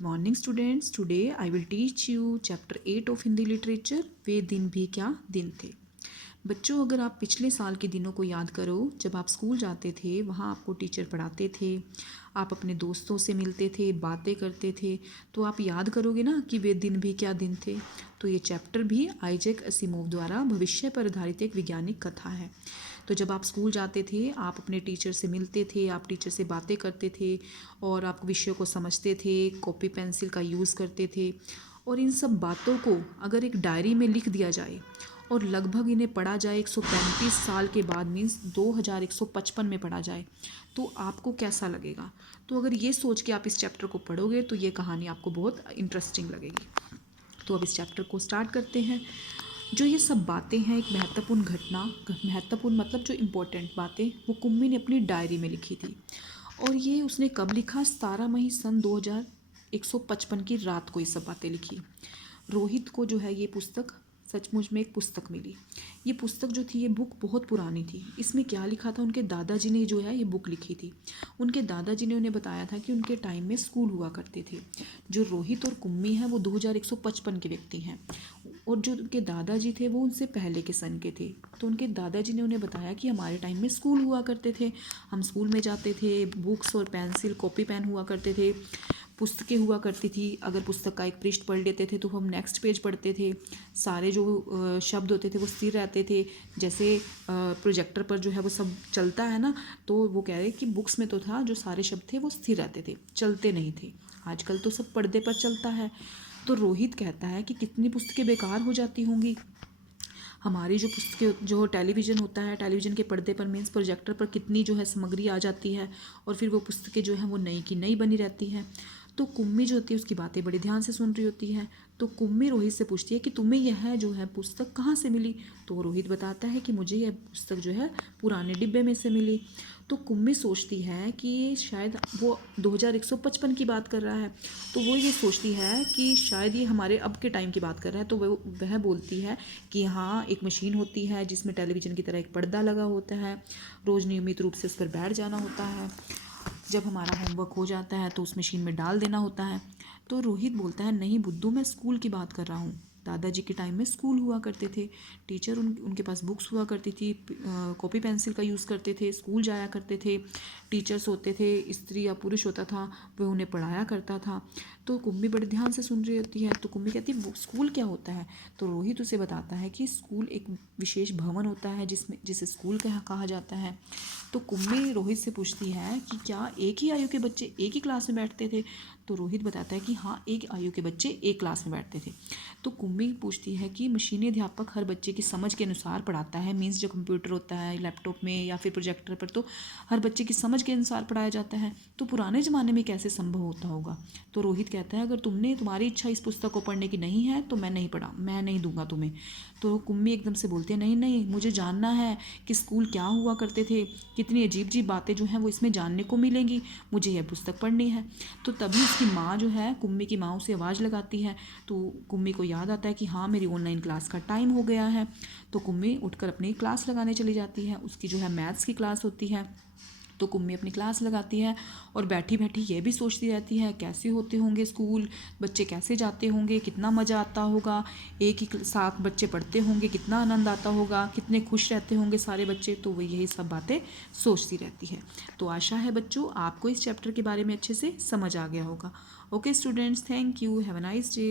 Good morning students. Today I will teach you chapter 8 of Hindi literature. वे दिन भी क्या दिन थे। बच्चों, अगर आप पिछले साल के दिनों को याद करो, जब आप स्कूल जाते थे वहाँ आपको टीचर पढ़ाते थे, आप अपने दोस्तों से मिलते थे, बातें करते थे, तो आप याद करोगे ना कि वे दिन भी क्या दिन थे। तो ये चैप्टर भी आइजैक असिमोव द्वारा भविष्य पर आधारित एक वैज्ञानिक कथा है। तो जब आप स्कूल जाते थे, आप अपने टीचर से मिलते थे, आप टीचर से बातें करते थे और आप विषयों को समझते थे, कॉपी पेंसिल का यूज़ करते थे। और इन सब बातों को अगर एक डायरी में लिख दिया जाए और लगभग इन्हें पढ़ा जाए 135 साल के बाद, मीन्स 2155 में पढ़ा जाए, तो आपको कैसा लगेगा। तो अगर ये सोच के आप इस चैप्टर को पढ़ोगे तो ये कहानी आपको बहुत इंटरेस्टिंग लगेगी। तो अब इस चैप्टर को स्टार्ट करते हैं। जो ये सब बातें हैं, एक महत्वपूर्ण घटना, महत्वपूर्ण मतलब जो इम्पोर्टेंट बातें, वो कुम्मी ने अपनी डायरी में लिखी थी। और ये उसने कब लिखा? 17 मई सन 2155 की रात को ये सब बातें लिखी। रोहित को जो है ये पुस्तक सचमुच में एक पुस्तक मिली। ये पुस्तक जो थी, ये बुक बहुत पुरानी थी। इसमें क्या लिखा था? उनके दादाजी ने जो है ये बुक लिखी थी। उनके दादाजी ने उन्हें बताया था कि उनके टाइम में स्कूल हुआ करते थे। जो रोहित और कुम्मी हैं वो 2155 के व्यक्ति हैं, और जो उनके दादाजी थे वो उनसे पहले के सन के थे। तो उनके दादाजी ने उन्हें बताया कि हमारे टाइम में स्कूल हुआ करते थे, हम स्कूल में जाते थे, बुक्स और पेंसिल कॉपी पेन हुआ करते थे, पुस्तकें हुआ करती थी। अगर पुस्तक का एक पृष्ठ पढ़ लेते थे तो हम नेक्स्ट पेज पढ़ते थे। सारे जो शब्द होते थे वो स्थिर रहते थे। जैसे प्रोजेक्टर पर जो है वो सब चलता है ना, तो वो कह रहे कि बुक्स में तो था जो सारे शब्द थे वो स्थिर रहते थे, चलते नहीं थे। आजकल तो सब पर्दे पर चलता है। तो रोहित कहता है कि कितनी पुस्तकें बेकार हो जाती होंगी। हमारी जो पुस्तकें, जो टेलीविज़न होता है, टेलीविज़न के पर्दे पर मीन्स प्रोजेक्टर पर कितनी जो है सामग्री आ जाती है, और फिर वो पुस्तकें जो हैं वो नई की नई बनी रहती हैं। तो कुम्मी जो होती है उसकी बातें बड़ी ध्यान से सुन रही होती है। तो कुम्मी रोहित से पूछती है कि तुम्हें यह जो है पुस्तक कहाँ से मिली? तो रोहित बताता है कि मुझे यह पुस्तक जो है पुराने डिब्बे में से मिली। तो कुम्मी सोचती है कि शायद वो 2155 की बात कर रहा है, तो वो ये सोचती है कि शायद ये हमारे अब के टाइम की बात कर रहा है। तो वह बोलती है कि हाँ, एक मशीन होती है जिसमें टेलीविज़न की तरह एक पर्दा लगा होता है, रोज़ नियमित रूप से उस पर बैठ जाना होता है, जब हमारा होमवर्क हो जाता है तो उस मशीन में डाल देना होता है। तो रोहित बोलता है, नहीं बुद्धू, मैं स्कूल की बात कर रहा हूँ। दादाजी के टाइम में स्कूल हुआ करते थे, टीचर उनके पास बुक्स हुआ करती थी, कॉपी पेंसिल का यूज़ करते थे, स्कूल जाया करते थे, टीचर्स होते थे, स्त्री या पुरुष होता था, वह उन्हें पढ़ाया करता था। तो कुम्मी बड़े ध्यान से सुन रही होती है। तो कुम्मी कहती है, स्कूल क्या होता है? तो रोहित उसे बताता है कि स्कूल एक विशेष भवन होता है जिसे स्कूल कहा जाता है। तो कुम्मी रोहित से पूछती है कि क्या एक ही आयु के बच्चे एक ही क्लास में बैठते थे? तो रोहित बताता है कि हाँ, एक आयु के बच्चे एक क्लास में बैठते थे। तो कुम्मी पूछती है कि मशीनी अध्यापक हर बच्चे की समझ के अनुसार पढ़ाता है, मीन्स जो कंप्यूटर होता है लैपटॉप में या फिर प्रोजेक्टर पर, तो हर बच्चे की समझ के अनुसार पढ़ाया जाता है। तो पुराने ज़माने में कैसे संभव होता होगा? तो रोहित कहता है, अगर तुम्हारी इच्छा इस पुस्तक को पढ़ने की नहीं है तो मैं नहीं दूंगा तुम्हें। तो कुम्मी एकदम से बोलती है, नहीं नहीं, मुझे जानना है कि स्कूल क्या हुआ करते थे, कितनी अजीब अजीब बातें जो हैं वो इसमें जानने को मिलेंगी, मुझे यह पुस्तक पढ़नी है। तो तभी उसकी माँ जो है, कुम्मी की माँ, उसे आवाज़ लगाती है। तो कुम्मी को याद आता है कि हाँ, मेरी ऑनलाइन क्लास का टाइम हो गया है। तो कुम्मी उठकर अपनी क्लास लगाने चली जाती है। उसकी जो है मैथ्स की क्लास होती है। तो कुम्मी अपनी क्लास लगाती है और बैठी बैठी ये भी सोचती रहती है, कैसे होते होंगे स्कूल, बच्चे कैसे जाते होंगे, कितना मज़ा आता होगा, एक ही साथ बच्चे पढ़ते होंगे, कितना आनंद आता होगा, कितने खुश रहते होंगे सारे बच्चे। तो वो यही सब बातें सोचती रहती है। तो आशा है बच्चों आपको इस चैप्टर के बारे में अच्छे से समझ आ गया होगा। Okay students, thank you, have a nice day.